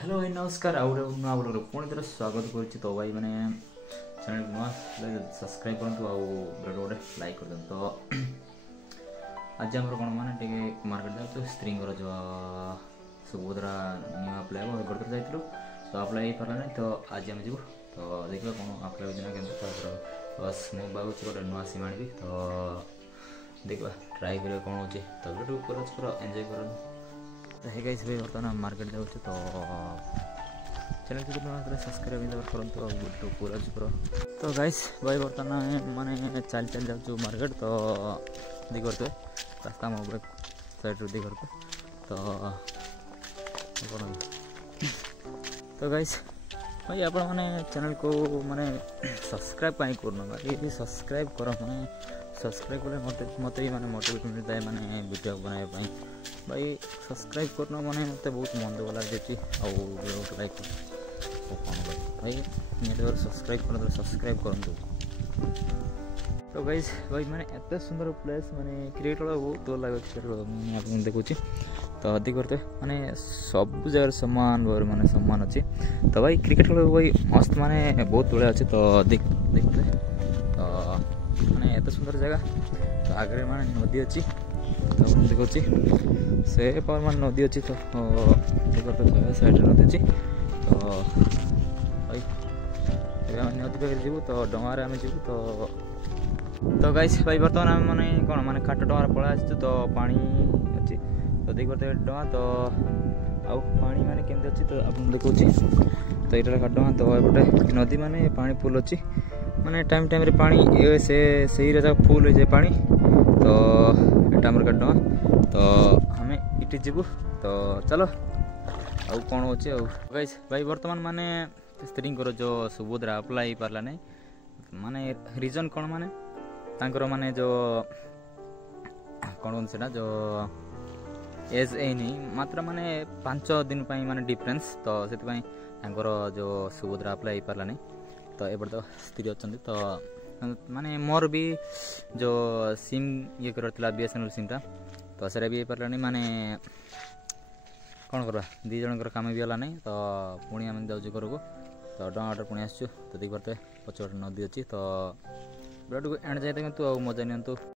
Hello भाई नमस्कार आउ नुआ ब्लॉग पुणी थोड़ा स्वागत करुच्ची। तो भाई मैंने चैनल नुआ सब्सक्राइब करूँ आउ गोटे लाइक कर तो आज आम कौन मैंने मार्केट जाऊँ स्त्री जो सुभद्रा न्यू अप्लाई हम एपट जाइलु तो अप्लाई हो पारा नहीं। तो आज आम जीव तो देखा कौन अप्लाई दिन के बस मुझे भावुँ गोटे नुआ सिम आनी तो देखा ट्राए कर कौन हो तो वीडियो पूरा एंजॉय कर। तो है गाइस भाई बर्तमान मार्केट जाऊँ तो चैनल को सब्सक्राइब करूँ वीडियो पूरा तो गाइस भाई बर्तमान माने चल जाऊँ मार्केट तो देखते रास्ता मो बैक साइड देखते तो तो गाइस भाई आप मैंने चैनल को माने सब्सक्राइब पाई करना भाई सब्सक्राइब कर माने सब्सक्राइब कर मत माने मोटिवेट मिलता है माने वीडियो बनाए भाई सब्सक्राइब करना माने मत बहुत मन दुख लगे आउ लाइक भाई मेरे सब्सक्राइब कर सब्सक्राइब करूँ। तो गाइस भाई मैंने एत सुंदर प्लेस माने क्रिकेट वाला बहुत भल लगे आप देखुँ तो अधिक करते माने सब जगह सम्मान माने सम्मान अच्छी तो भाई क्रिकेट खेल भाई मस्त माने बहुत बड़े अच्छे तो देखते तो माने एत सुंदर जगह तो आगे माने नदी अच्छी तो देखुँ से पावर मान नदी अच्छी तो देखते साइड नदी अच्छी तो भाई नदी पाखे जीव तो डंगार आम जीव तो गाइस भाई बर्तमान आम मैंने कौन मैंने काट डंगार पड़ा तो पानी अच्छी तो देख पारे डंगा तो आउ पानी माने केमती अच्छी तो आप देखुँ तो यहाँ काट डंगा तो एपटे नदी माने पानी फुल अच्छी माने टाइम टाइम रे पानी से सही फुल हो जाए पानी तो एटा हमर काट डंगा तो हमें इटी जीवु तो चलो आउ कौन हो गाइस भाई बर्तमान माने स्त्री जो सुभद्रा अप्लाई पार्ला नहीं माने रीजन कौन माने तांकर माने जो कौन से जो एज ए नहीं मात्र माने 5 दिन पाई माने डिफरेंस तो से जो सुभद्रा अप्लाई पार्ला नहीं तो एपट तो स्त्री अच्छा तो माने मोर भी जो सिम ये कर बीएसएनएल सिमटा तो सर भी पार्ला नहीं माने कौन करवा दी जन काम भी है नहीं तो पुणी आम जाऊँ घर को तो डंगाटर पुणी आसचु तो देख पारे पछपटे नदी अच्छी तो वीडियो एंड जाए तो मजा नि।